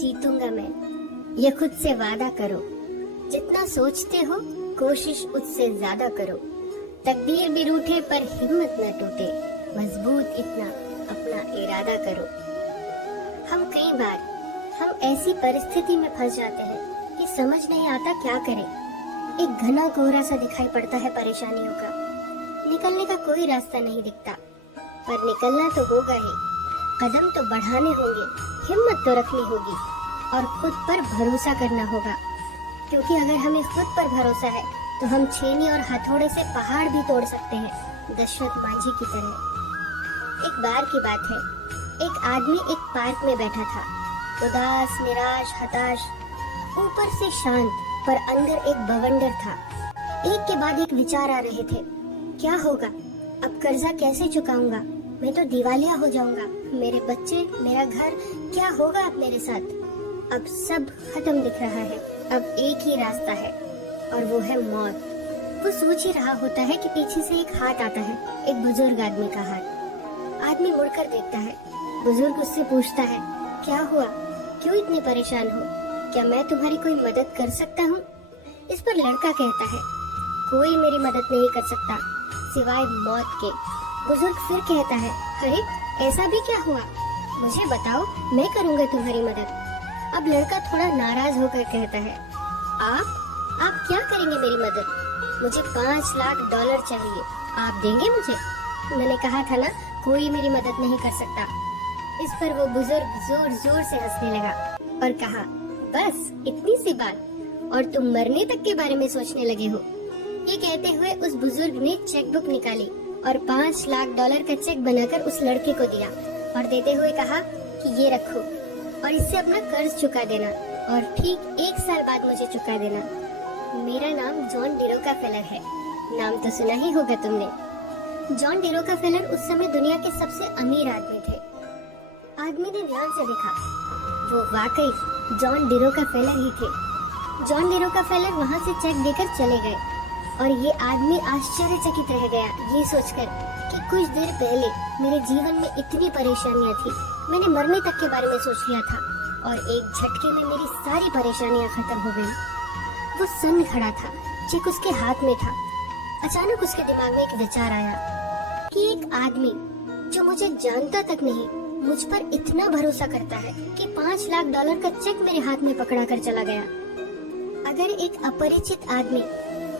जीतूंगा मैं, ये खुद से वादा करो। जितना सोचते हो कोशिश उससे ज्यादा करो। तकदीर भी रूठे पर हिम्मत न टूटे, मजबूत इतना अपना इरादा करो। कई बार हम ऐसी परिस्थिति में फंस जाते हैं कि समझ नहीं आता क्या करें। एक घना कोहरा सा दिखाई पड़ता है परेशानियों का, निकलने का कोई रास्ता नहीं दिखता, पर निकलना तो होगा ही। कदम तो बढ़ाने होंगे, हिम्मत तो रखनी होगी और खुद पर भरोसा करना होगा, क्योंकि अगर हमें खुद पर भरोसा है तो हम छेनी और हथौड़े से पहाड़ भी तोड़ सकते हैं, दशरथ माझी की तरह। एक बार की बात है, एक आदमी एक पार्क में बैठा था, उदास, निराश, हताश, ऊपर से शांत पर अंदर एक बवंडर था। एक के बाद एक विचार आ रहे थे, क्या होगा, अब कर्जा कैसे चुकाऊंगा, मैं तो दिवालिया हो जाऊंगा, मेरे बच्चे, मेरा घर, क्या होगा अब मेरे साथ। अब सब खत्म दिख रहा है, अब एक ही रास्ता है और वो है मौत। वो सोच ही रहा होता है कि पीछे से एक हाथ आता है, एक बुजुर्ग आदमी का हाथ। आदमी मुड़कर देखता है, बुजुर्ग उससे पूछता है, क्या हुआ, क्यों इतने परेशान हो, क्या मैं तुम्हारी कोई मदद कर सकता हूँ। इस पर लड़का कहता है, कोई मेरी मदद नहीं कर सकता सिवाय मौत के। बुजुर्ग फिर कहता है, अरे ऐसा भी क्या हुआ, मुझे बताओ, मैं करूँगा तुम्हारी मदद। अब लड़का थोड़ा नाराज होकर कहता है, आप क्या करेंगे मेरी मदद, मुझे $5 लाख चाहिए, आप देंगे मुझे। मैंने कहा था ना, कोई मेरी मदद नहीं कर सकता। इस पर वो बुजुर्ग जोर जोर से हंसने लगा और कहा, बस इतनी सी बात, और तुम मरने तक के बारे में सोचने लगे हो। ये कहते हुए उस बुजुर्ग ने चेक बुक निकाली और $5 लाख का चेक बनाकर उस लड़के को दिया और देते हुए कहा कि ये रखो और इससे अपना कर्ज चुका देना, और ठीक 1 साल बाद मुझे चुका देना। मेरा नाम जॉन डिरोकाफेलर है, नाम तो सुना ही होगा तुमने। जॉन डिरोकाफेलर उस समय दुनिया के सबसे अमीर आदमी थे। आदमी ने ध्यान से देखा, वो वाकई जॉन डिरोकाफेलर ही थे। जॉन डिरोकाफेलर वहाँ से चेक देकर चले गए और ये आदमी आश्चर्यचकित रह गया, ये सोचकर कि कुछ देर पहले मेरे जीवन में इतनी परेशानियाँ थी, मैंने मरने तक के बारे में सोच लिया था और एक झटके में मेरी सारी परेशानियाँ खत्म हो गई। वो सन्न खड़ा था, चेक उसके हाथ में था। अचानक उसके दिमाग में एक विचार आया कि एक आदमी जो मुझे जानता तक नहीं, मुझ पर इतना भरोसा करता है कि $5 लाख का चेक मेरे हाथ में पकड़ा कर चला गया। अगर एक अपरिचित आदमी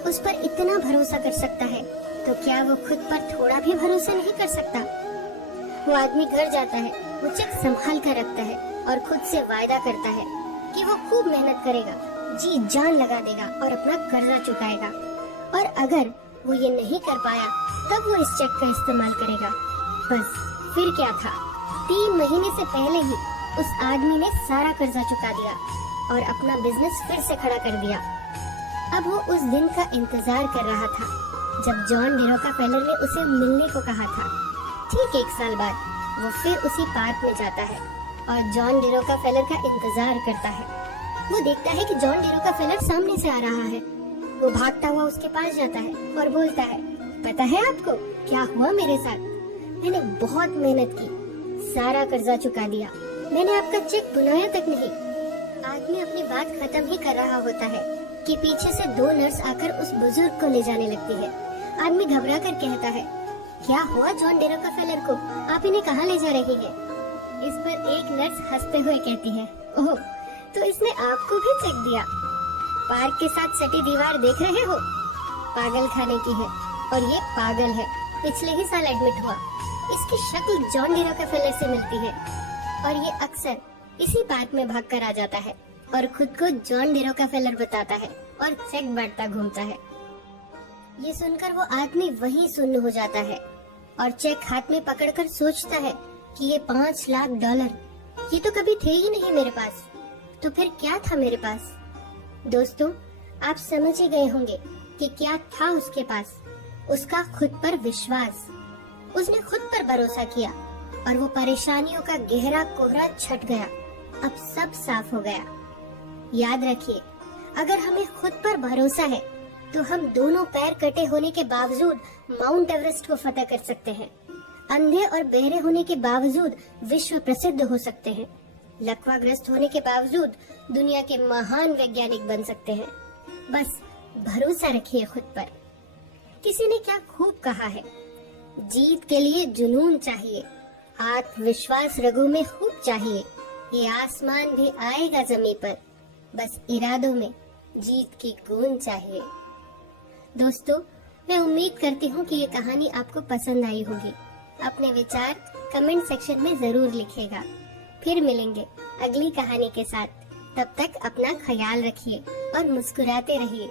उस पर इतना भरोसा कर सकता है, तो क्या वो खुद पर थोड़ा भी भरोसा नहीं कर सकता। वो आदमी घर जाता है, वो चेक संभाल कर रखता है और खुद से वायदा करता है कि वो खूब मेहनत करेगा, जी जान लगा देगा और अपना कर्जा चुकाएगा। और अगर वो ये नहीं कर पाया, तब वो इस चेक का इस्तेमाल करेगा। बस फिर क्या था, 3 महीने से पहले ही उस आदमी ने सारा कर्जा चुका दिया और अपना बिजनेस फिर से खड़ा कर दिया। अब वो उस दिन का इंतजार कर रहा था जब जॉन डिरोकाफेलर ने उसे मिलने को कहा था। ठीक 1 साल बाद वो फिर उसी पार्क में जाता है और जॉन डिरोकाफेलर का इंतजार करता है। वो देखता है कि जॉन डिरोकाफेलर सामने से आ रहा है। वो भागता हुआ उसके पास जाता है और बोलता है, पता है आपको क्या हुआ मेरे साथ, मैंने बहुत मेहनत की, सारा कर्जा चुका दिया, मैंने आपका चेक बुलाया तक नहीं। आदमी अपनी बात खत्म ही कर रहा होता है कि पीछे से 2 नर्स आकर उस बुजुर्ग को ले जाने लगती है। आदमी घबरा कर कहता है, क्या हुआ जॉन डिरोकाफेलर को, आप इन्हें कहाँ ले जा रही हैं? इस पर एक नर्स हंसते हुए कहती है, ओह, तो इसने आपको भी चेक दिया। पार्क के साथ सटी दीवार देख रहे हो, पागल खाने की है और ये पागल है, पिछले ही साल एडमिट हुआ। इसकी शक्ल जॉन डिरोकाफेलर से मिलती है और ये अक्सर इसी पार्क में भागकर आ जाता है और खुद को जॉन डिरोकाफेलर बताता है और चेक बांटता घूमता है। ये सुनकर वो आदमी वहीं सुन्न हो जाता है और चेक हाथ में पकड़कर सोचता है कि ये $5 लाख, ये तो कभी थे ही नहीं मेरे पास, तो फिर क्या था मेरे पास। दोस्तों, आप समझ ही गए होंगे कि क्या था उसके पास, उसका खुद पर विश्वास। उसने खुद पर भरोसा किया और वो परेशानियों का गहरा कोहरा छट गया, अब सब साफ हो गया। याद रखिए, अगर हमें खुद पर भरोसा है तो हम दोनों पैर कटे होने के बावजूद माउंट एवरेस्ट को फतह कर सकते हैं, अंधे और बहरे होने के बावजूद विश्व प्रसिद्ध हो सकते हैं, लकवाग्रस्त होने के बावजूद दुनिया के महान वैज्ञानिक बन सकते हैं। बस भरोसा रखिए खुद पर। किसी ने क्या खूब कहा है, जीत के लिए जुनून चाहिए, आत्मविश्वास रगों में खूब चाहिए, ये आसमान भी आएगा जमीन पर, बस इरादों में जीत की गूंज चाहिए। दोस्तों, मैं उम्मीद करती हूँ कि ये कहानी आपको पसंद आई होगी। अपने विचार कमेंट सेक्शन में जरूर लिखिएगा। फिर मिलेंगे अगली कहानी के साथ। तब तक अपना ख्याल रखिए और मुस्कुराते रहिए।